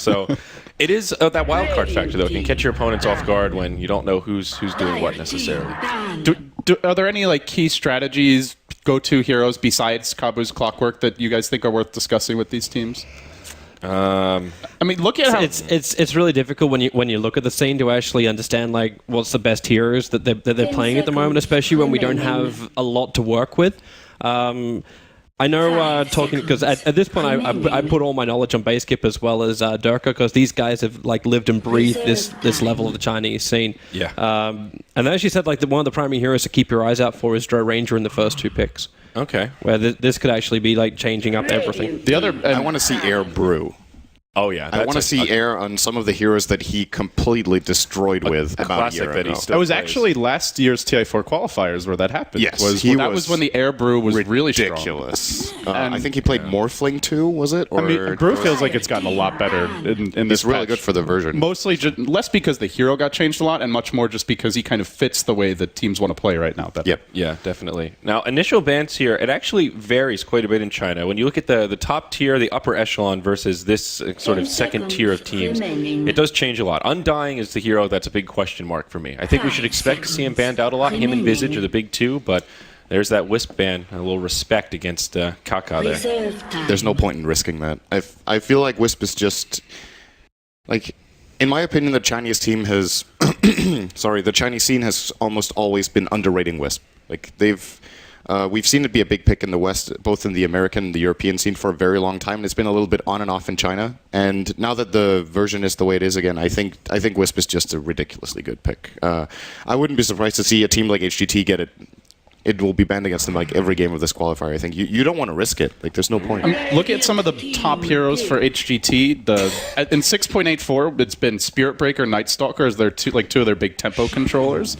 So it is that wild card factor, though. It can catch your opponents off guard when you don't know who's doing what necessarily. Are there any like key strategies, go-to heroes besides Kabu's Clockwork that you guys think are worth discussing with these teams? I mean, look at how it's really difficult when you look at the scene to actually understand like what's the best heroes that they're playing at the moment, especially when we don't have a lot to work with. I know talking because at this point I put all my knowledge on Baseskip as well as Durka, because these guys have like lived and breathed this level of the Chinese scene. Yeah. And as you said, like one of the primary heroes to keep your eyes out for is Dro Ranger in the first 2 picks. Okay. Where this could actually be like changing up everything. The other, I want to see Air Brew. Oh yeah, I want to see Air on some of the heroes that he completely destroyed with about a year ago. It was actually last year's TI4 qualifiers where that happened. Yes, that was when the Air Brew was really strong. Ridiculous. I think he played Morphling too, was it? Or, I mean, Brew feels like it's gotten a lot better in this It's really patch. good for the version. Mostly less because the hero got changed a lot, and much more just because he kind of fits the way that teams want to play right now. Yep. Yeah, definitely. Now, initial bans here, it actually varies quite a bit in China. When you look at the top tier, the upper echelon versus this sort of second tier of teams, it does change a lot. Undying is the hero that's a big question mark for me. I think we should expect to see him banned out a lot. Him and Visage are the big two, but there's that Wisp ban, a little respect against Kaka there. There's no point in risking that. I feel like Wisp is just like, in my opinion, the Chinese team has the Chinese scene has almost always been underrating Wisp. Like we've seen it be a big pick in the West, both in the American and the European scene for a very long time. And it's been a little bit on and off in China. And now that the version is the way it is again, I think Wisp is just a ridiculously good pick. I wouldn't be surprised to see a team like HGT get it. It will be banned against them like every game of this qualifier. I think you don't want to risk it. Like there's no point. Look at some of the top heroes for HGT. In 6.84, it's been Spirit Breaker, Night Stalker as their two of their big tempo controllers.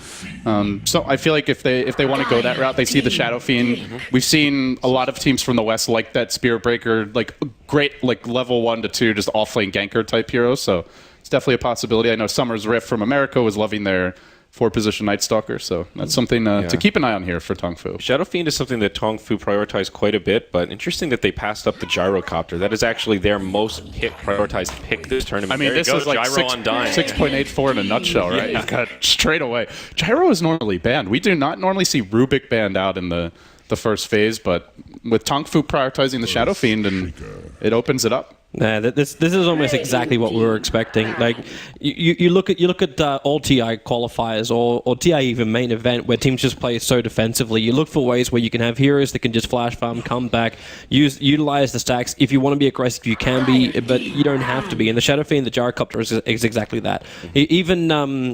So I feel like if they want to go that route, they see the Shadow Fiend. We've seen a lot of teams from the West like that Spirit Breaker, like great like level 1 to 2, just off-lane ganker type heroes. So it's definitely a possibility. I know Summer's Rift from America was loving their 4-position Night Stalker, so that's something to keep an eye on here for TongFu. Shadow Fiend is something that TongFu prioritized quite a bit, but interesting that they passed up the Gyrocopter. That is actually their most prioritized pick this tournament. I mean, this is like 6.84 in a nutshell, right? You've got straight away. Gyro is normally banned. We do not normally see Rubik banned out in the first phase, but with TongFu prioritizing the Shadow Fiend, and it opens it up. Nah, this is almost exactly what we were expecting. Like you look at all TI qualifiers or TI even main event where teams just play so defensively. You look for ways where you can have heroes that can just flash farm, come back, utilize the stacks. If you want to be aggressive, you can be, but you don't have to be. And the Shadow Fiend, the Gyrocopter is exactly that. Even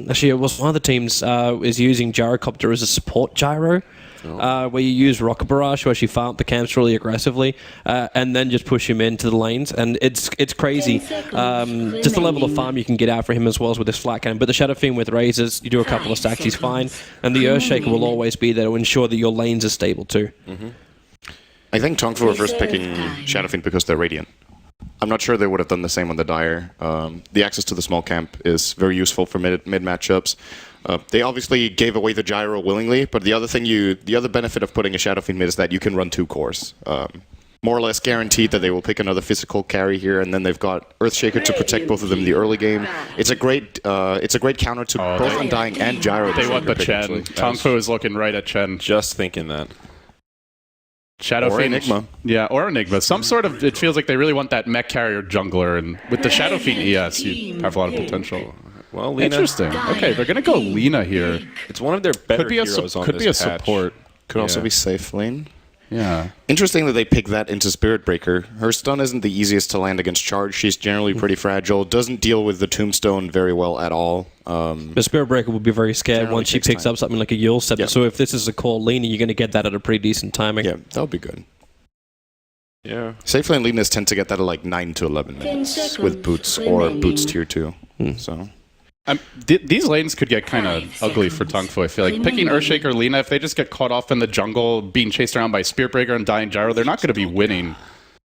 actually, it was one of the teams is using Gyrocopter as a support gyro. Where you use Rocket Barrage to actually farm the camps really aggressively and then just push him into the lanes, and it's crazy just the level of farm you can get out for him as well as with this flat cannon. But the Shadow Fiend with Razors, you do a couple of stacks, he's fine, and the Earthshaker will always be there to ensure that your lanes are stable too. I think TongFu were first picking Shadow Fiend because they're Radiant. I'm not sure they would have done the same on the Dire. The access to the small camp is very useful for mid matchups. They obviously gave away the gyro willingly, but the other benefit of putting a Shadow Fiend mid is that you can run 2 cores. More or less guaranteed that they will pick another physical carry here, and then they've got Earthshaker to protect both of them in the early game. It's a great counter to both Undying and Gyro. They want the Chen. TongFu is looking right at Chen. Just thinking that. Shadow or Fiend. Enigma. Yeah, or Enigma. Some sort of, it feels like they really want that mech carrier jungler, and with the Shadow Fiend ES, you have a lot of potential. Well, Lina. Interesting. Okay, they're going to go Lina here. It's one of their better heroes on this patch. Could be a support. Could also be safe lane. Yeah. Interesting that they pick that into Spirit Breaker. Her stun isn't the easiest to land against charge. She's generally pretty fragile. Doesn't deal with the Tombstone very well at all. The Spirit Breaker will be very scared once she picks up something like a Yule Scepter. Yep. So if this is a call Lina, you're going to get that at a pretty decent timing. Yeah, that'll be good. Yeah. Safe lane Linas tend to get that at like 9 to 11 minutes with boots or boots tier 2. So. These lanes could get kind of ugly for TongFu. I feel like picking Earthshaker, Lina, if they just get caught off in the jungle, being chased around by Spirit Breaker and Dying Gyro, they're not going to be winning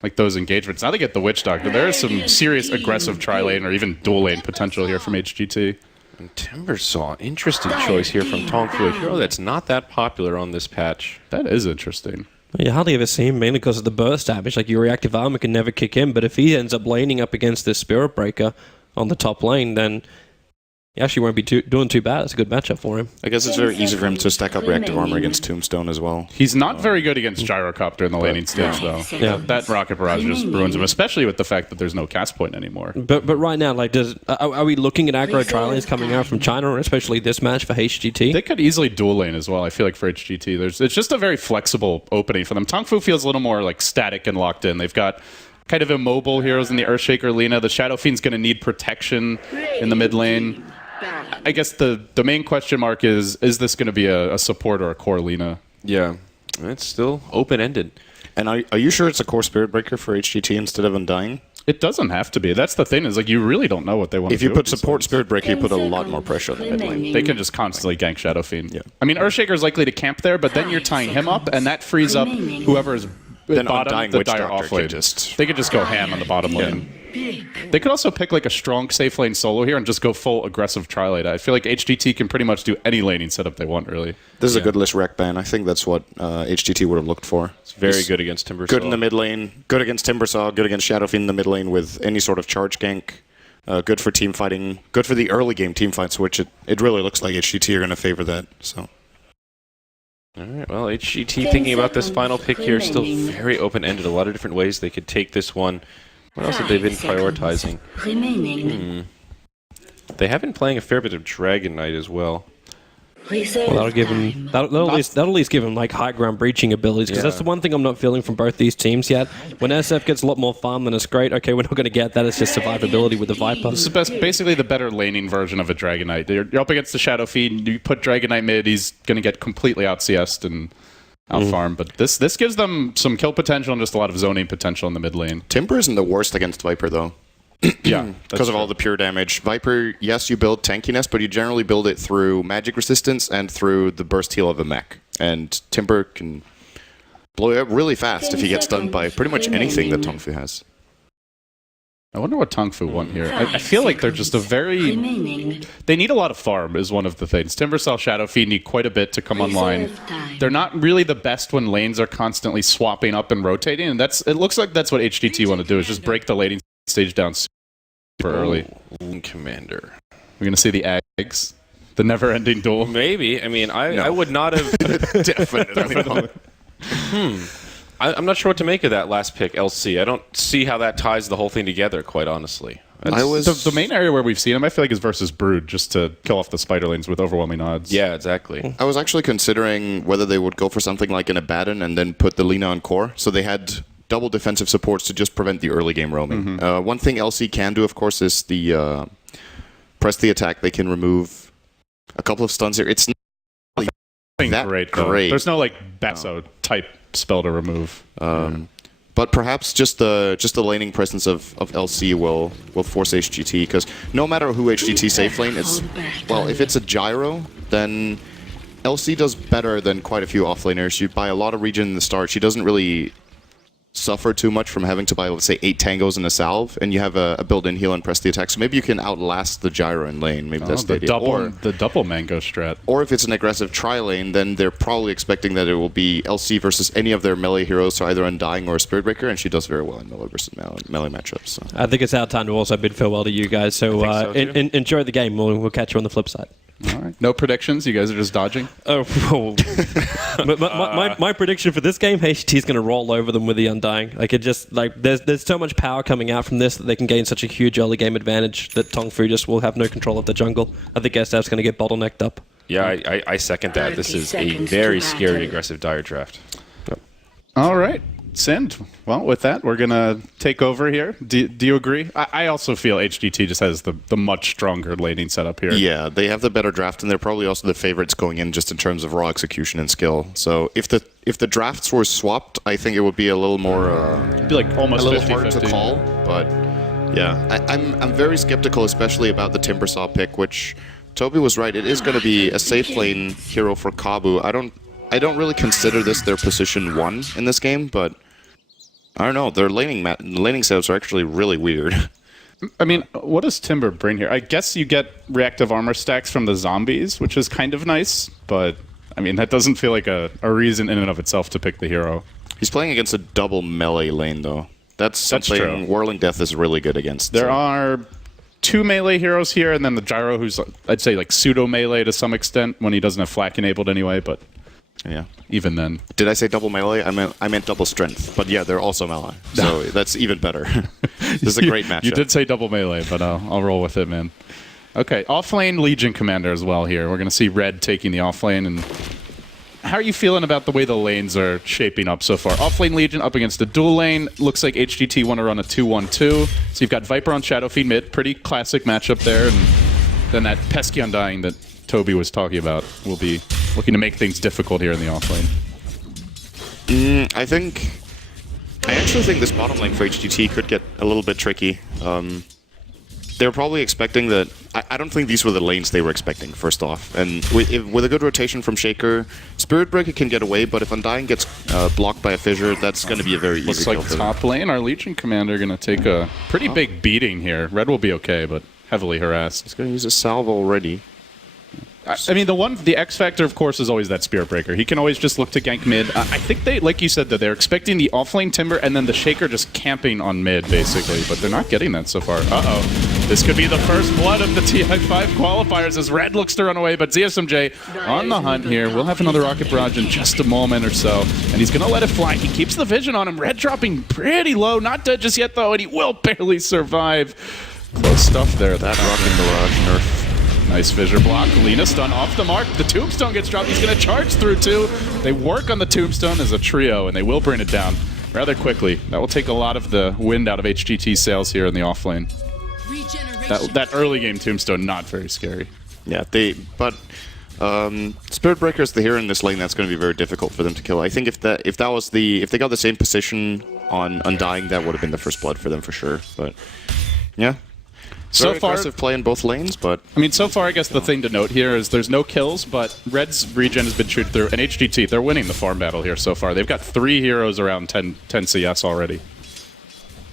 like those engagements. Now they get the Witch Doctor. There is some serious aggressive tri-lane or even dual lane potential here from HGT. And Timbersaw, interesting choice here from TongFu, a hero that's not that popular on this patch. That is interesting. You hardly ever see him, mainly because of the burst damage. Like, your reactive armor can never kick in, but if he ends up laning up against this Spirit Breaker on the top lane, then he actually won't be doing too bad. It's a good matchup for him. I guess it's very easy for him to stack up reactive armor against Tombstone as well. He's not very good against Gyrocopter in the laning stage, though. Yeah. That Rocket Barrage just ruins him, especially with the fact that there's no cast point anymore. But right now, like, are we looking at aggro tri lanes coming out from China, especially this match for HGT? They could easily dual lane as well, I feel like, for HGT. It's just a very flexible opening for them. TongFu feels a little more like static and locked in. They've got kind of immobile heroes in the Earthshaker Lina. The Shadow Fiend's going to need protection in the mid lane. I guess the main question mark is this going to be a support or a core Lina? Yeah, it's still open-ended. And are you sure it's a core Spirit Breaker for HGT instead of Undying? It doesn't have to be. That's the thing, is like you really don't know what they want to do. If you put with these support lanes. Spirit Breaker, you put a lot more pressure on the mid lane. They can just constantly gank Shadow Fiend. Yeah. I mean, Earthshaker's likely to camp there, but then you're tying him up, and that frees up whoever's Then bottom, Undying the Witch dire Doctor off can lane. just- They could just go ham on the bottom lane. They could also pick like a strong safe lane solo here and just go full aggressive tri-lane. I feel like HGT can pretty much do any laning setup they want, really. This is a good list rec ban. I think that's what HGT would have looked for. It's very good against Timbersaw. Good in the mid lane, good against Timbersaw, good against Shadow Fiend in the mid lane with any sort of charge gank. Good for team fighting, good for the early game team fights, which it really looks like HGT are going to favor that. So. All right, well, HGT thinking about this final pick here is still very open-ended. A lot of different ways they could take this one. What else have they been prioritizing? They have been playing a fair bit of Dragon Knight as well. Well, that'll give him that'll at least give him like high ground breaching abilities, because that's the one thing I'm not feeling from both these teams yet. When SF gets a lot more farm, then it's great. Okay, we're not going to get that. It's just survivability with the Viper. This is basically the better laning version of a Dragon Knight. You're up against the Shadow Fiend. You put Dragon Knight mid, he's going to get completely out CS'd and out farm. But this gives them some kill potential and just a lot of zoning potential in the mid lane. Timber isn't the worst against Viper, though. Yeah, Because of all the pure damage. Viper, yes, you build tankiness, but you generally build it through magic resistance and through the burst heal of a mech. And Timber can blow up really fast if he gets stunned by pretty much anything that TongFu has. I wonder what TongFu want here. I feel like they're just a very... They need a lot of farm is one of the things. Timbersaw, Shadow Fiend need quite a bit to come online. They're not really the best when lanes are constantly swapping up and rotating, and it looks like that's what HGT want to do, is just break the laning stage down super early. Commander. We're going to see the eggs. The never-ending duel. Maybe. I mean, I would not have... Definitely. I'm not sure what to make of that last pick, LC. I don't see how that ties the whole thing together, quite honestly. The main area where we've seen him, I feel like, is versus Brood, just to kill off the spider lanes with overwhelming odds. Yeah, exactly. I was actually considering whether they would go for something like an Abaddon and then put the Lina on core. So they had double defensive supports to just prevent the early game roaming. One thing LC can do, of course, is the press the attack. They can remove a couple of stuns here. It's not really that great. There's no like Basso type spell to remove. But perhaps just the laning presence of LC will force HGT, because no matter who HGT safe lane is, well, if it's a gyro, then LC does better than quite a few offlaners. You buy a lot of regen in the start. She doesn't really suffer too much from having to buy, let's say, 8 tangos and a salve, and you have a built-in heal and press the attack. So maybe you can outlast the gyro in lane. Maybe that's the idea. The double mango strat. Or if it's an aggressive tri-lane, then they're probably expecting that it will be LC versus any of their melee heroes, so either Undying or a Spirit Breaker, and she does very well in melee versus melee matchups. So. I think it's our time to also bid farewell to you guys. So, enjoy the game. We'll catch you on the flip side. All right. No predictions? You guys are just dodging? My prediction for this game, HT is going to roll over them with the Undying. Like, it just, like, there's so much power coming out from this that they can gain such a huge early game advantage that TongFu just will have no control of the jungle. I think SF's going to get bottlenecked up. Yeah, I second that. This is a very scary, aggressive dire draft. All right. Send. Well, with that, we're going to take over here. Do you agree? I also feel HGT just has the much stronger laning setup here. Yeah, they have the better draft, and they're probably also the favorites going in just in terms of raw execution and skill. So if the drafts were swapped, I think it would be a little more... It'd be like almost a little 50-50. harder to call, but yeah. I'm very skeptical, especially about the Timbersaw pick, which Toby was right. It is going to be a safe lane hero for Kabu. I don't really consider this their position 1 in this game, but I don't know. Their laning setups are actually really weird. I mean, what does Timber bring here? I guess you get reactive armor stacks from the zombies, which is kind of nice, but I mean, that doesn't feel like a reason in and of itself to pick the hero. He's playing against a double melee lane, though. That's something true. Whirling Death is really good against. There are 2 melee heroes here, and then the Gyro, who's, I'd say, like, pseudo-melee to some extent, when he doesn't have flak enabled anyway, but Yeah. even then. Did I say double melee? I meant double strength. But yeah, they're also melee. So that's even better. This is a great matchup. You did say double melee, but I'll roll with it, man. Okay, offlane Legion Commander as well here. We're going to see Red taking the offlane. And how are you feeling about the way the lanes are shaping up so far? Offlane Legion up against a dual lane. Looks like HGT want to run a 2-1-2. So you've got Viper on Shadowfiend mid. Pretty classic matchup there. And then that pesky Undying that Toby was talking about will be looking to make things difficult here in the offlane. I actually think this bottom lane for HGT could get a little bit tricky. They're probably expecting that. I don't think these were the lanes they were expecting, first off. And with a good rotation from Shaker, Spirit Breaker can get away, but if Undying gets blocked by a Fissure, that's going to be a very easy Looks kill like for them. top lane, our Legion Commander going to take a pretty big beating here. Red will be okay, but heavily harassed. He's going to use a salve already. I mean, the X factor, of course, is always that Spirit Breaker. He can always just look to gank mid. I think they, like you said, that they're expecting the offlane Timber and then the Shaker just camping on mid, basically. But they're not getting that so far. Uh-oh. This could be the first blood of the TI5 qualifiers as Red looks to run away, but ZSMJ on the hunt here. We'll have another Rocket Barrage in just a moment or so. And he's going to let it fly. He keeps the vision on him. Red dropping pretty low. Not dead just yet, though, and he will barely survive. Close stuff there. That Rocket Barrage nerf. Nice fissure block. Lina stun off the mark. The Tombstone gets dropped. He's going to charge through too. They work on the Tombstone as a trio, and they will bring it down rather quickly. That will take a lot of the wind out of HGT's sails here in the offlane. That early game Tombstone, not very scary. Yeah, Spirit Breaker is the hero in this lane that's going to be very difficult for them to kill. I think if they got the same position on Undying, that would have been the first blood for them for sure. But yeah. So Very far, aggressive play in both lanes, but I mean, so far, I guess the thing to note here is there's no kills, but Red's regen has been chewed through, and HGT, they're winning the farm battle here so far. They've got 3 heroes around 10 CS already.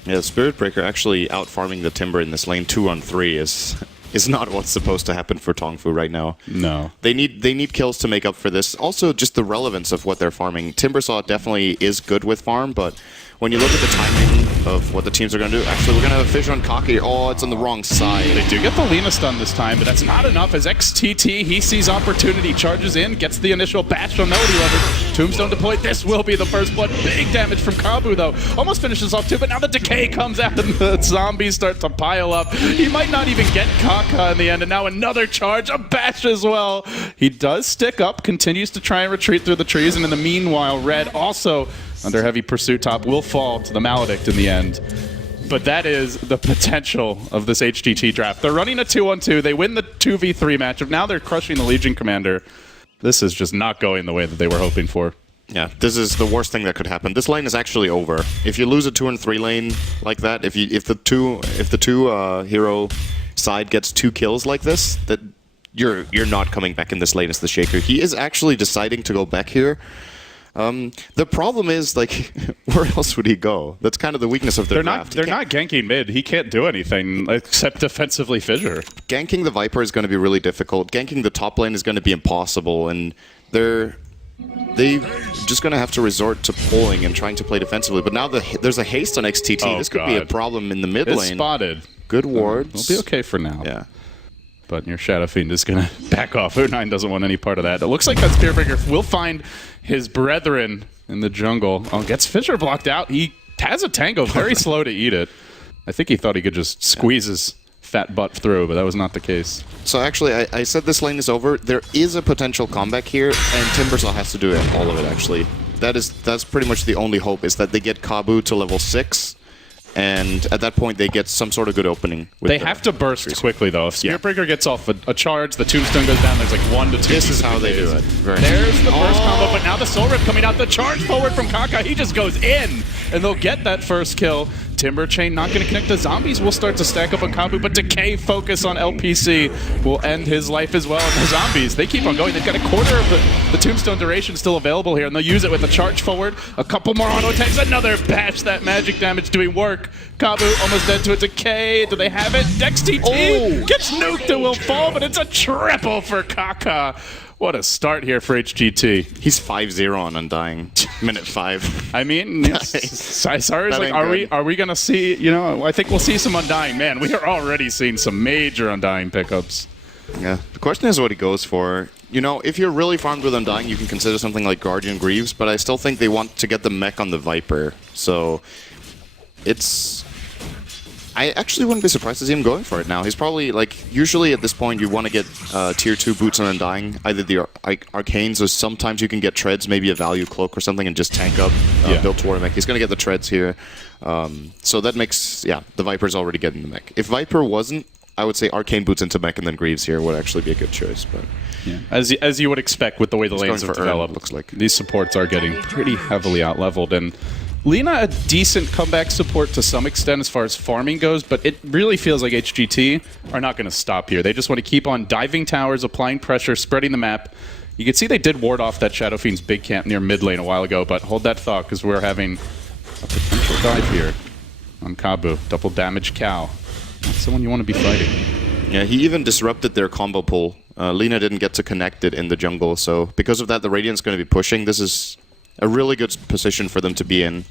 yeah, Spirit Breaker actually out farming the Timber in this lane 2-on-3 is not what's supposed to happen for TongFu right now. No. They need kills to make up for this. Also, just the relevance of what they're farming. Timbersaw definitely is good with farm, but when you look at the timing of what the teams are going to do, actually, we're going to have a Fissure on Kaki. Oh, it's on the wrong side. They do get the Lina stun this time, but that's not enough as XTT, he sees opportunity, charges in, gets the initial bash on Melody Lover. Tombstone deployed. This will be the first blood. Big damage from Kabu, though. Almost finishes off too, but now the decay comes out and the zombies start to pile up. He might not even get Kaka in the end, and now another charge, a bash as well. He does stick up, continues to try and retreat through the trees, and in the meanwhile, Red also under heavy pursuit top will fall to the Maledict in the end. But that is the potential of this HGT draft. They're running a 2-on-2. They win the 2v3 matchup. Now they're crushing the Legion Commander. This is just not going the way that they were hoping for. Yeah, this is the worst thing that could happen. This lane is actually over. If you lose a 2-on-3 lane like that, if the two hero side gets 2 kills like this, that you're not coming back in this lane as the Shaker. He is actually deciding to go back here. The problem is, like, where else would he go? That's kind of the weakness of their draft. They're not ganking mid. He can't do anything except defensively fissure. Ganking the Viper is going to be really difficult. Ganking the top lane is going to be impossible, and they're just going to have to resort to pulling and trying to play defensively. But now there's a haste on XTT. Oh, this could be a problem in the mid It's lane. spotted. Good wards. We'll be okay for now. Yeah. But your Shadowfiend is going to back off. 09 doesn't want any part of that. It looks like that Spearbreaker will find his brethren in the jungle. Oh, gets Fissure blocked out. He has a tango, very slow to eat it. I think he thought he could just squeeze his fat butt through, but that was not the case. So actually, I said this lane is over. There is a potential comeback here, and Timbersaw has to do it, all of it, actually. That's pretty much the only hope, is that they get Kabu to level 6, and at that point, they get some sort of good opening. They have to burst quickly, though. If Spearbreaker gets off a charge, the Tombstone goes down, there's like 1 to 2. This is how they do it. There's the first combo, but now the Soul Rip coming out. The charge forward from Kaka, he just goes in, and they'll get that first kill. Timber Chain not going to connect. The zombies will start to stack up on Kabu, but Decay focus on LPC will end his life as well. And the zombies, they keep on going. They've got a quarter of the Tombstone duration still available here, and they'll use it with a charge forward. A couple more auto attacks, another bash. That magic damage doing work. Kabu almost dead to a Decay. Do they have it? DexTT gets nuked and will fall, but it's a triple for Kaka. What a start here for HGT. He's 5-0 on Undying. Minute 5. I mean, sorry, That like, ain't are we gonna see? You know, I think we'll see some Undying. Man, we are already seeing some major Undying pickups. Yeah. The question is what he goes for. You know, if you're really farmed with Undying, you can consider something like Guardian Greaves, but I still think they want to get the mech on the Viper. So it's... I actually wouldn't be surprised to see him going for it now. He's probably, like, usually at this point you want to get tier 2 boots on Undying, either the Arcanes or sometimes you can get treads, maybe a value cloak or something, and just tank up, build toward a mech. He's going to get the treads here. So that makes, yeah, the Viper's already getting the mech. If Viper wasn't, I would say Arcane boots into mech and then Greaves here would actually be a good choice. But yeah. As you would expect with the way the lanes have developed, looks like these supports are getting pretty heavily out-leveled. And Lina, a decent comeback support to some extent as far as farming goes, but it really feels like HGT are not going to stop here. They just want to keep on diving towers, applying pressure, spreading the map. You can see they did ward off that Shadow Fiend's big camp near mid lane a while ago, but hold that thought because we're having a potential dive here on Kabu. Double damage cow. That's someone you want to be fighting. yeah, he even disrupted their combo pull. Lina didn't get to connect it in the jungle, so because of that, the Radiant's going to be pushing. This is a really good position for them to be in.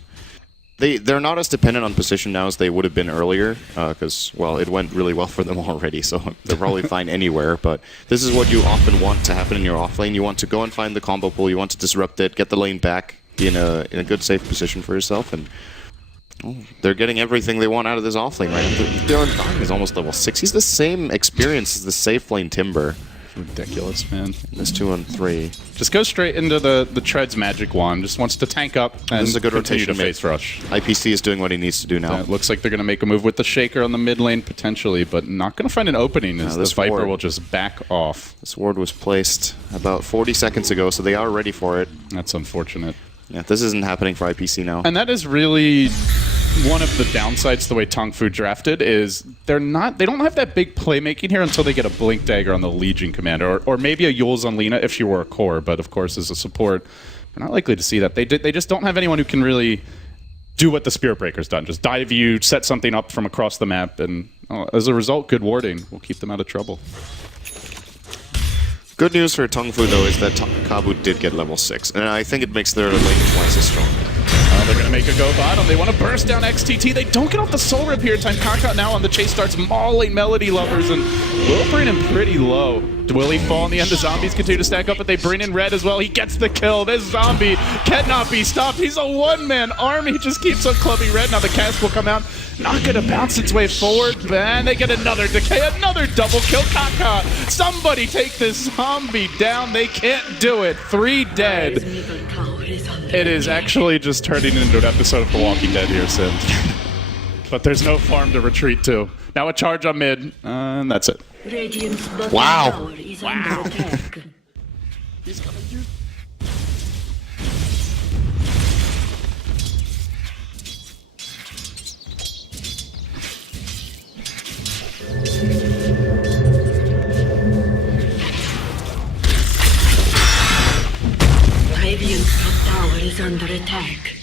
They're not as dependent on position now as they would have been earlier, because, well, it went really well for them already, so they're probably fine anywhere, but this is what you often want to happen in your offlane. You want to go and find the combo pull, you want to disrupt it, get the lane back, be in a good, safe position for yourself, and they're getting everything they want out of this offlane, right? Their Undying is almost level 6. He's the same experience as the safe lane Timber. Ridiculous, man. This 2 on 3. Just go straight into the Tread's magic wand. Just wants to tank up and This is a good continue rotation to face rush. IPC is doing what he needs to do now. It looks like they're going to make a move with the Shaker on the mid lane potentially, but not going to find an opening as this Viper will just back off. This ward was placed about 40 seconds ago, so they are ready for it. That's unfortunate. Yeah, this isn't happening for IPC now. And that is really one of the downsides to the way TongFu drafted is they don't have that big playmaking here until they get a Blink Dagger on the Legion Commander, or maybe a Yule's on Lina if she were a core, but of course as a support, we're not likely to see that. They just don't have anyone who can really do what the Spirit Breaker's done. Just dive you, set something up from across the map, and as a result, good warding will keep them out of trouble. Good news for TongFu, though, is that Kabu did get level 6, and I think it makes their lane twice as strong. They're going to make a go bottom. They want to burst down XTT. They don't get off the soul rip here in time. Kaka now on the chase starts mauling Melody Lovers, and will bring him pretty low. Will he fall in the end? The zombies continue to stack up, but they bring in Red as well. He gets the kill. This zombie cannot be stopped. He's a one-man army. He just keeps on clubbing Red. Now the cast will come out. Not going to bounce its way forward. And they get another decay, another double kill. Kaka, somebody take this zombie down. They can't do it. 3 dead. It is actually just turning into an episode of The Walking Dead here, Sim. But there's no farm to retreat to. Now a charge on mid, and that's it. Wow. Wow. He's gonna use... Radiant's top tower is under attack.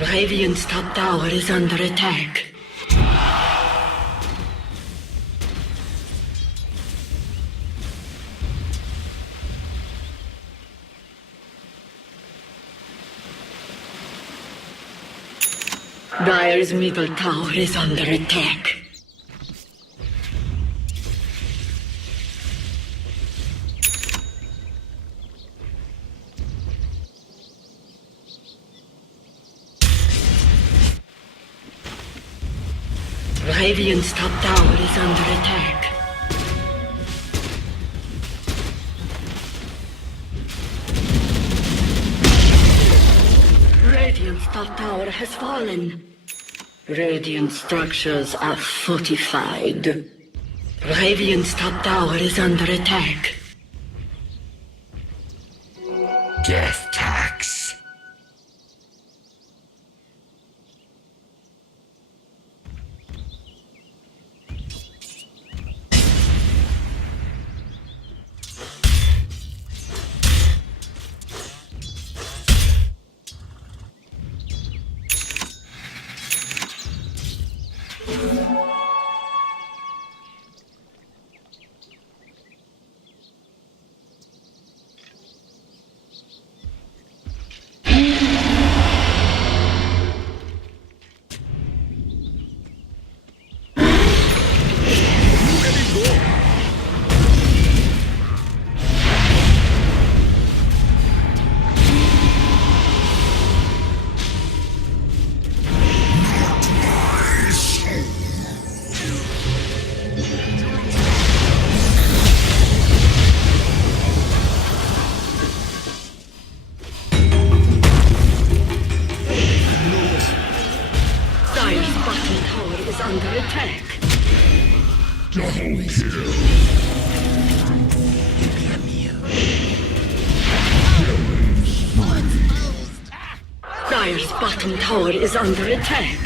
Radiant's top tower is under attack. Dire's middle tower is under attack. Radiant's top tower is under attack. Radiant's top tower has fallen. Radiant structures are fortified. Radiant's top tower is under attack. Death tax. Dire's bottom tower is under attack.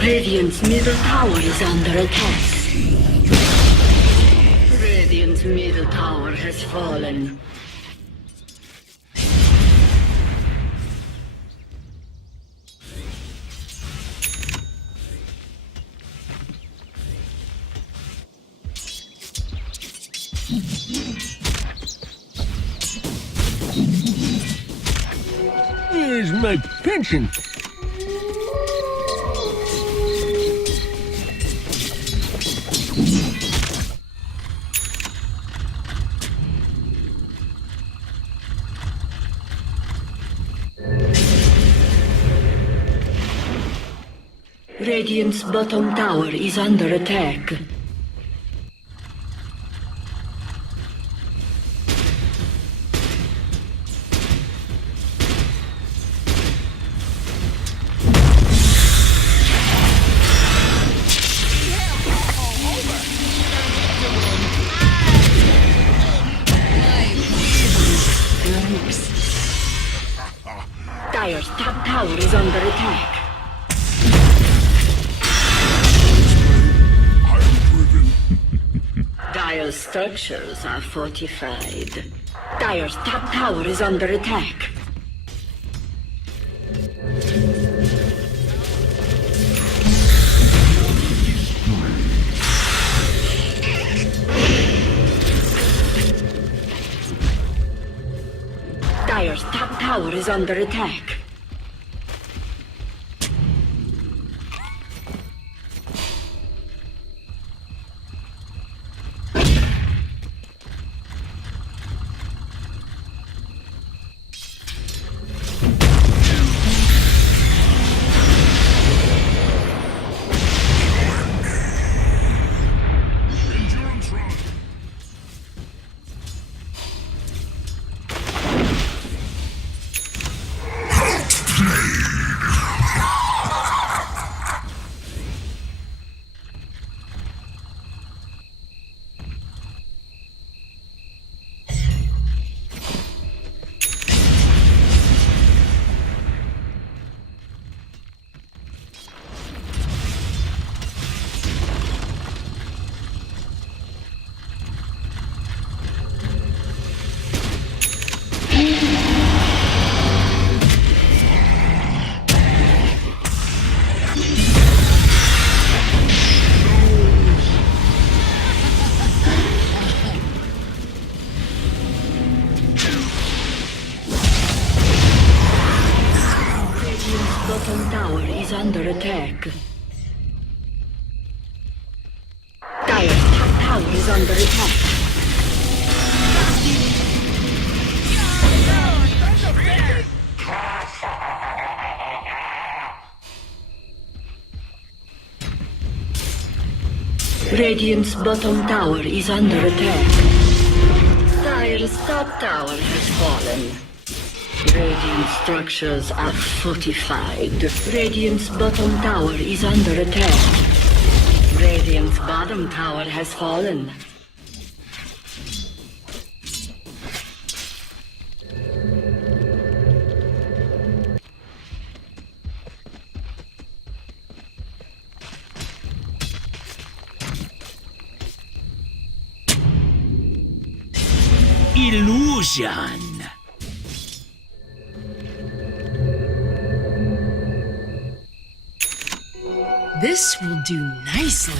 Radiant's middle tower is under attack. Radiant's middle tower has fallen. Where's my pension? Radiant's bottom tower is under attack. Dire's top tower is under attack. Dire's structures are fortified. Dire's top tower is under attack. Dire's top tower is under attack. Bottom tower is under attack. Dire's top tower is under attack. Radiant's bottom tower is under attack. Dire's top tower has fallen. Radiant structures are fortified. Radiant's bottom tower is under attack. Radiant's bottom tower has fallen. Illusion. This will do nicely.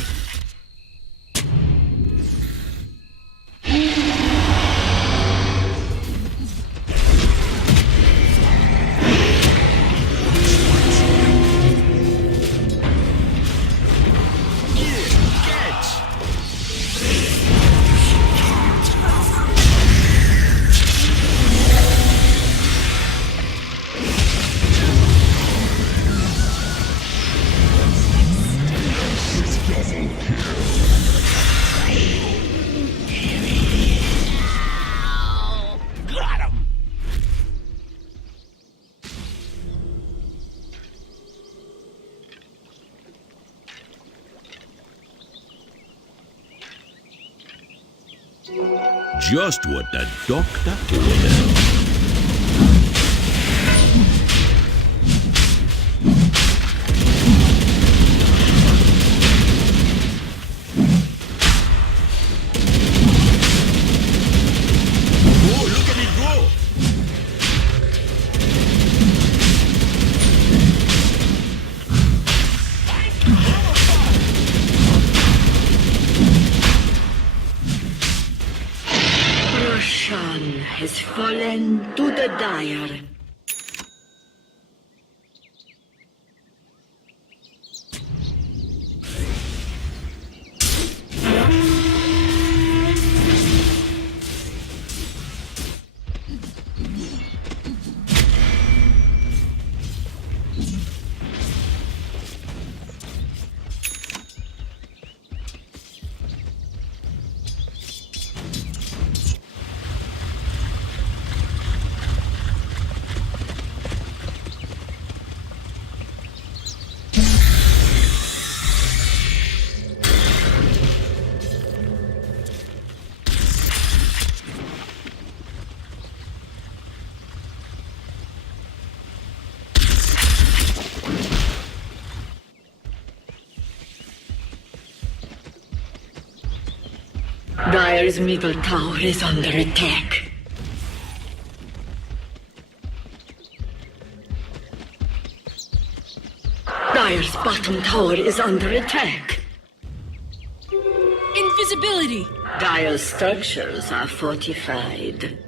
Just what the doctor ordered. Oh, look at it go! Roshan has fallen to the dire. Dire's middle tower is under attack. Dire's bottom tower is under attack. Invisibility! Dire's structures are fortified.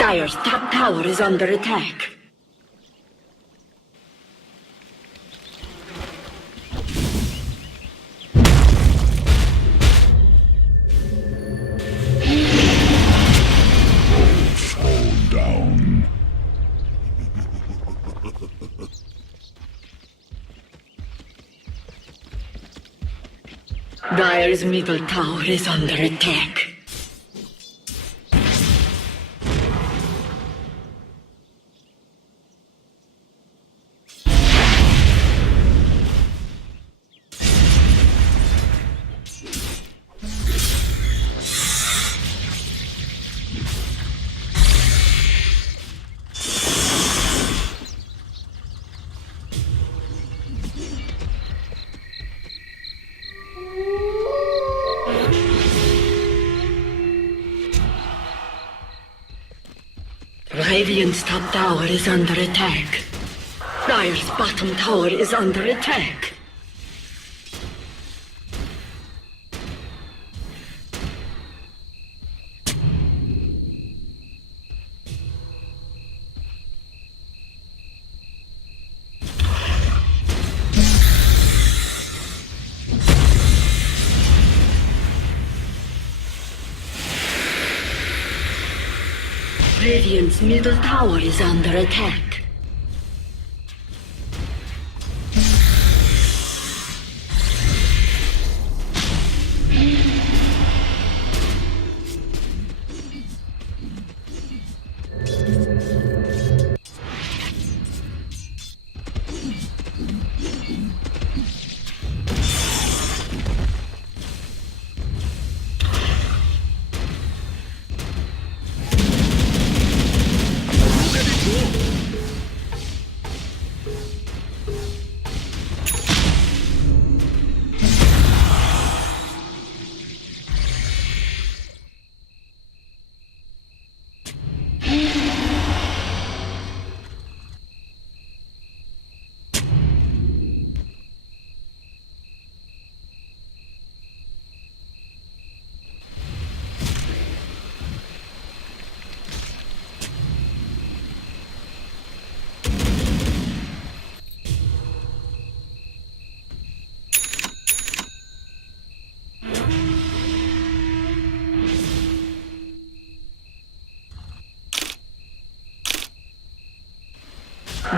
Dire's top tower is under attack. Down. Dire's middle tower is under attack. Radiant's top tower is under attack. Dire's bottom tower is under attack. Radiant's middle tower is under attack.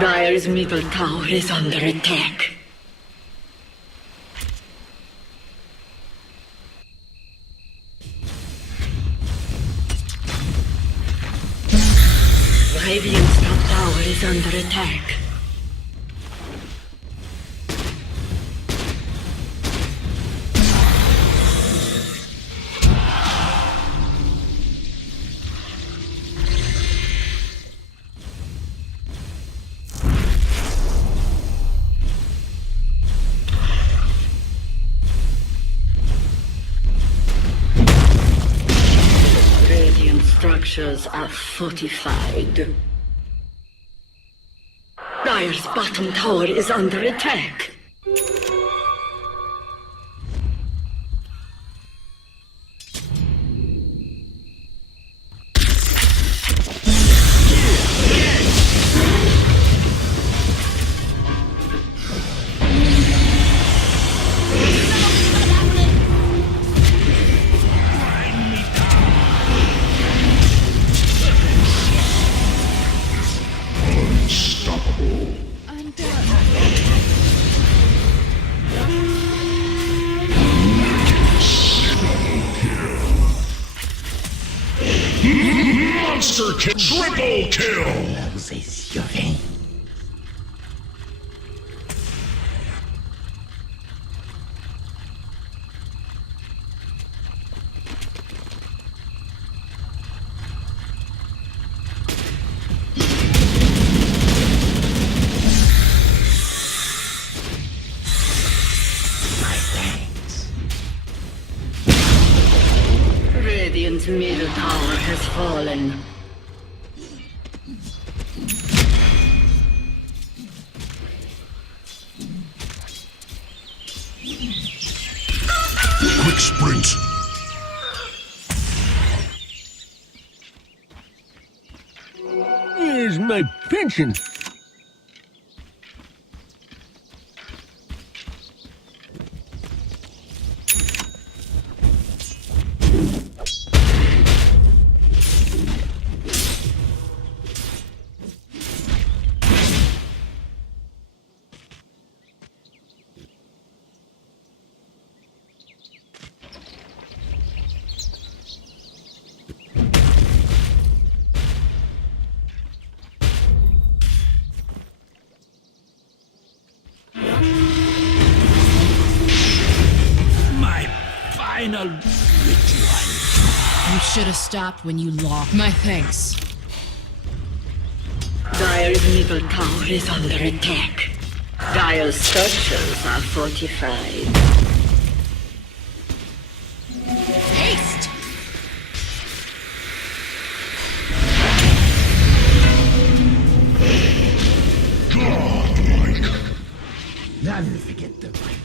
Dire's middle tower is under attack. Radiant's top tower is under attack. Radiant structures are fortified. Dire's bottom tower is under attack. Monster kill. Triple kill. Radiant's middle tower has fallen. Quick sprint. Here's my pension. My final ritual. You should have stopped when you lost. My thanks. Dire's middle tower is under attack. Dire's structures are fortified. Haste! Godlike. Never forget the right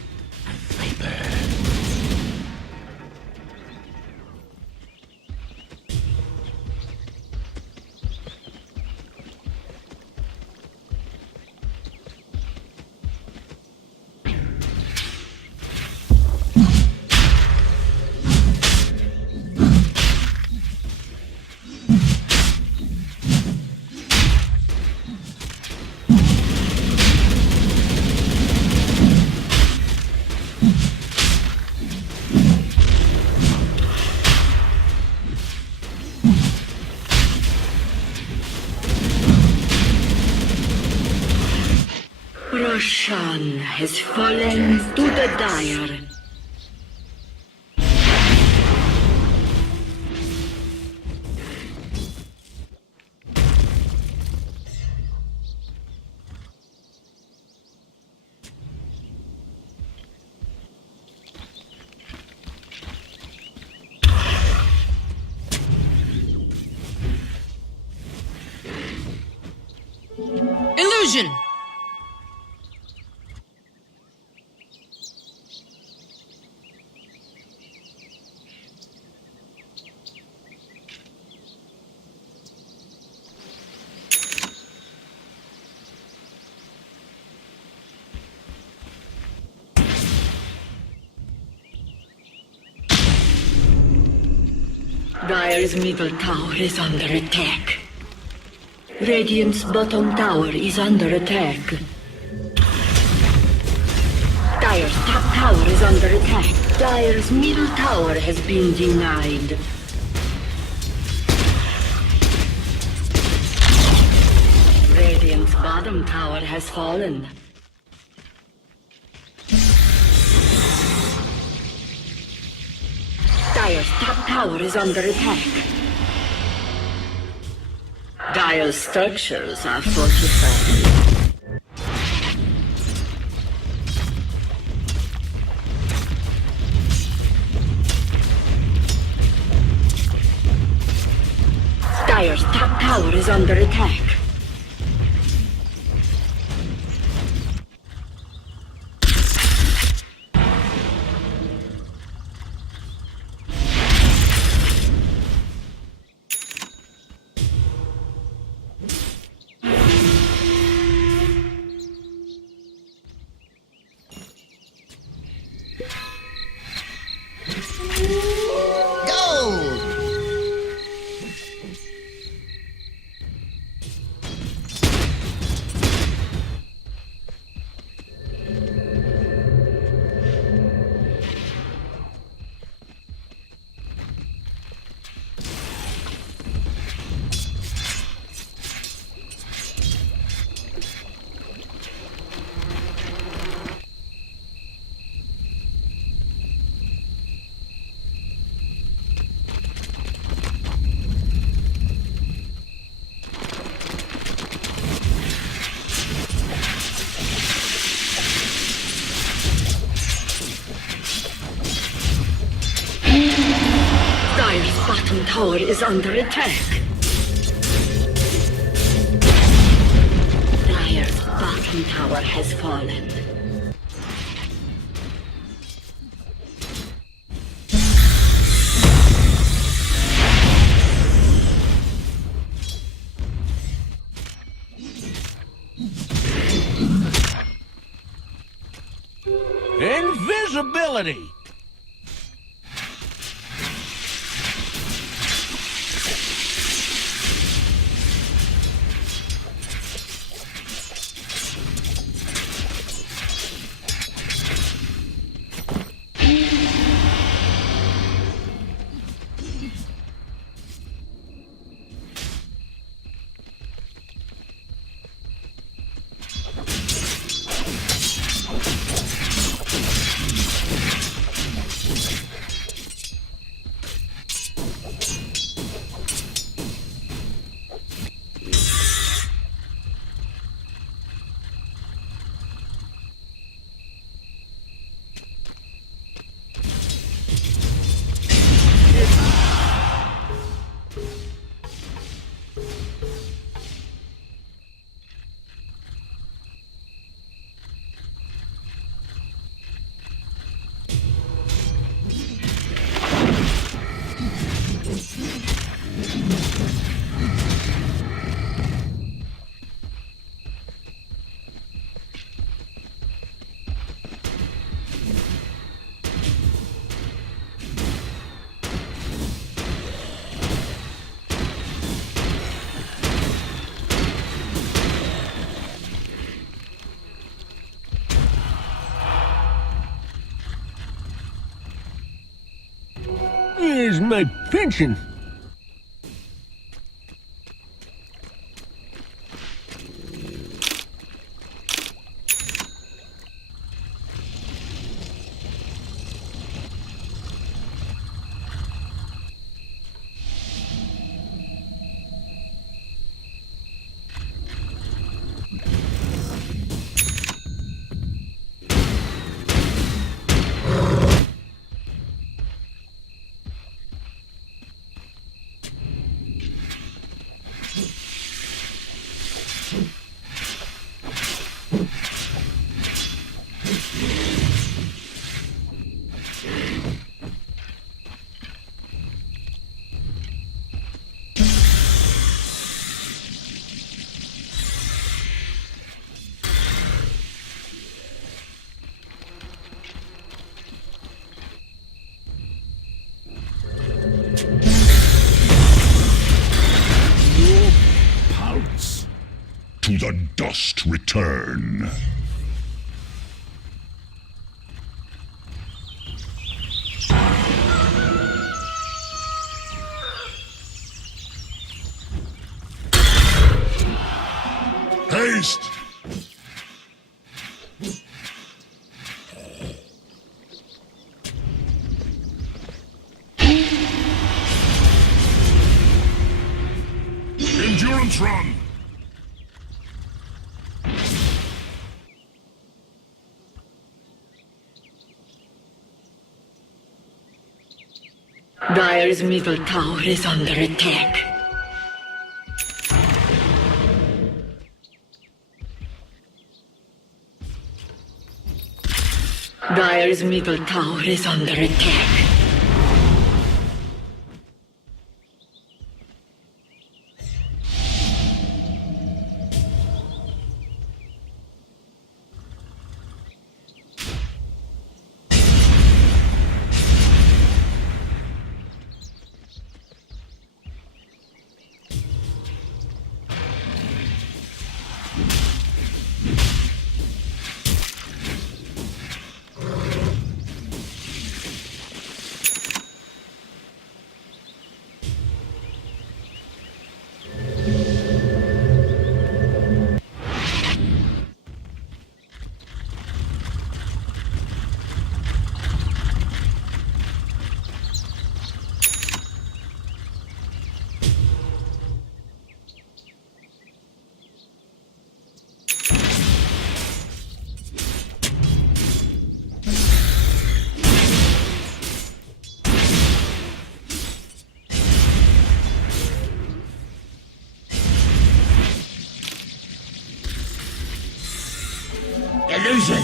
Viper. Roshan has fallen to the Dire. Illusion! Dire's middle tower is under attack. Radiant's bottom tower is under attack. Dire's top tower is under attack. Dire's middle tower has been denied. Radiant's bottom tower has fallen. Dire's top tower is under attack. Dire's structures are fortified. Dire's top tower is under attack. Dire's bottom tower is under attack. Dire's bottom tower has fallen. Invisibility! Here's my pension. To the dust return. Haste! Endurance run! Dire's middle tower is under attack. Dire's middle tower is under attack. Illusion!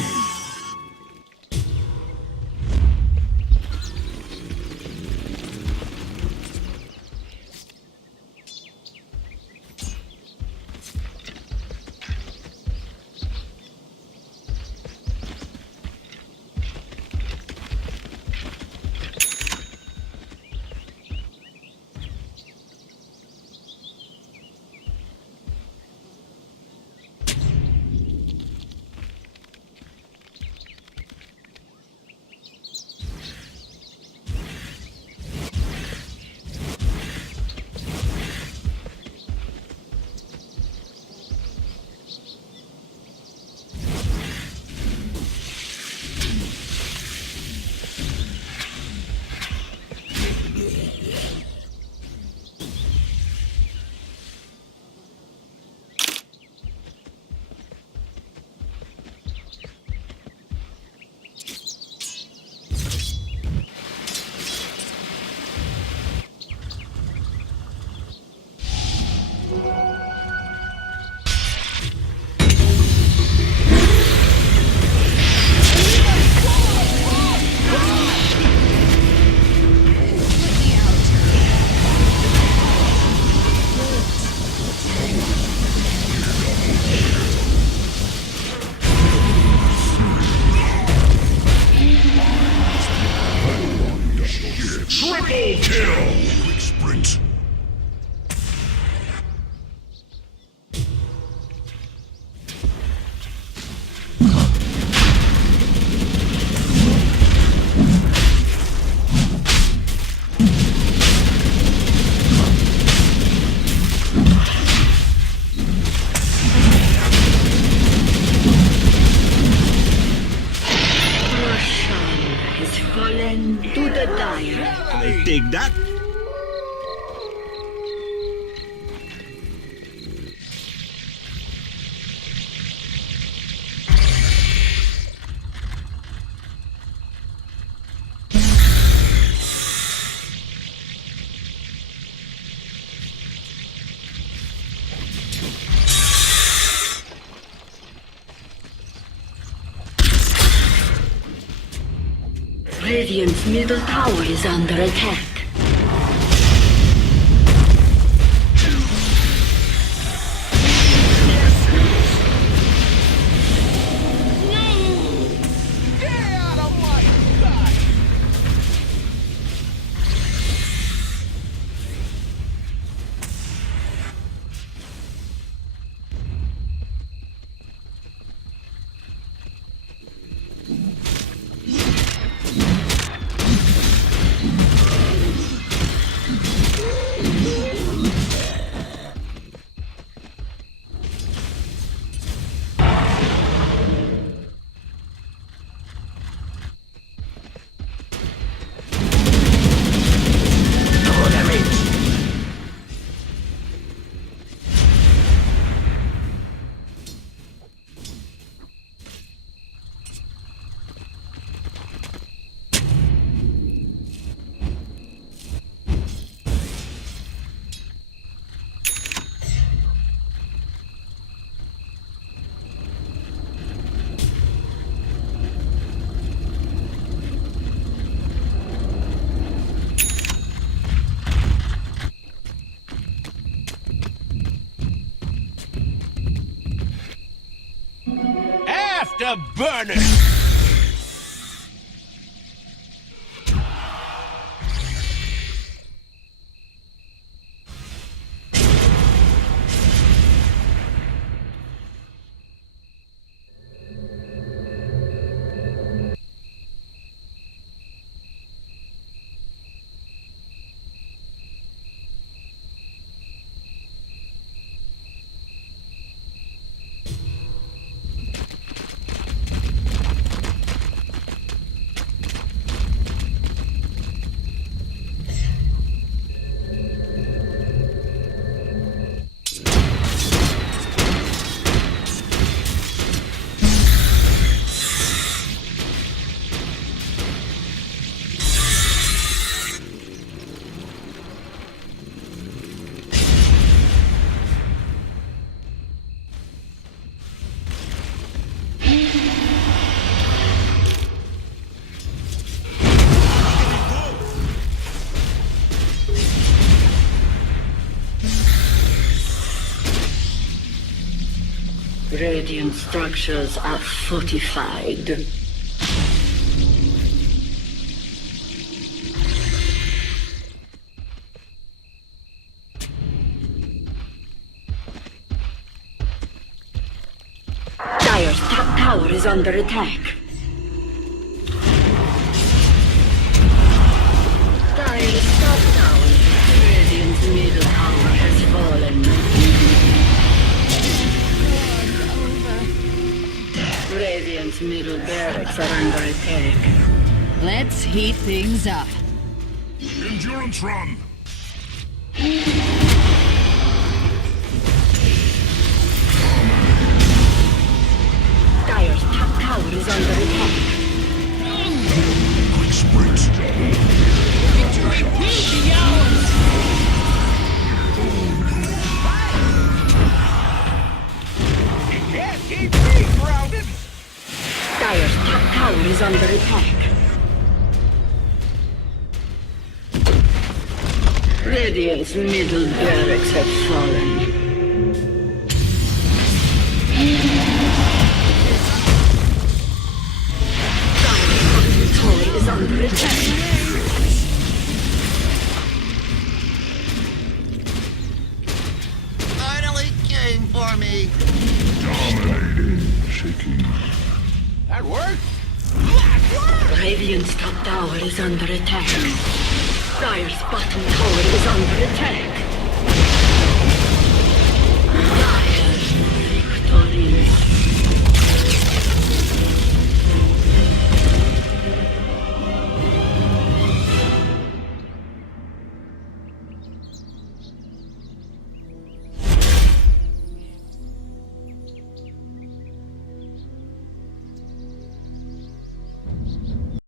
Triple kill! Quick sprint. Has fallen to the dire. I dig that. Radiant's middle tower is under attack. After burning! Radiant structures are fortified. Dire's top tower is under attack. Dire's top tower. Radiant's middle tower has fallen. Radiant's middle barracks are under attack. Let's heat things up. Endurance run! Dire's top tower is under attack. Quick sprint! Can't keep me grounded! Dire's top tower is under attack. Radiant's middle barracks have fallen. Dire's tower is under attack. Finally came for me! Dominating. Shaking. That worked? Radiant's top tower is under attack. Dire's bottom tower is under attack.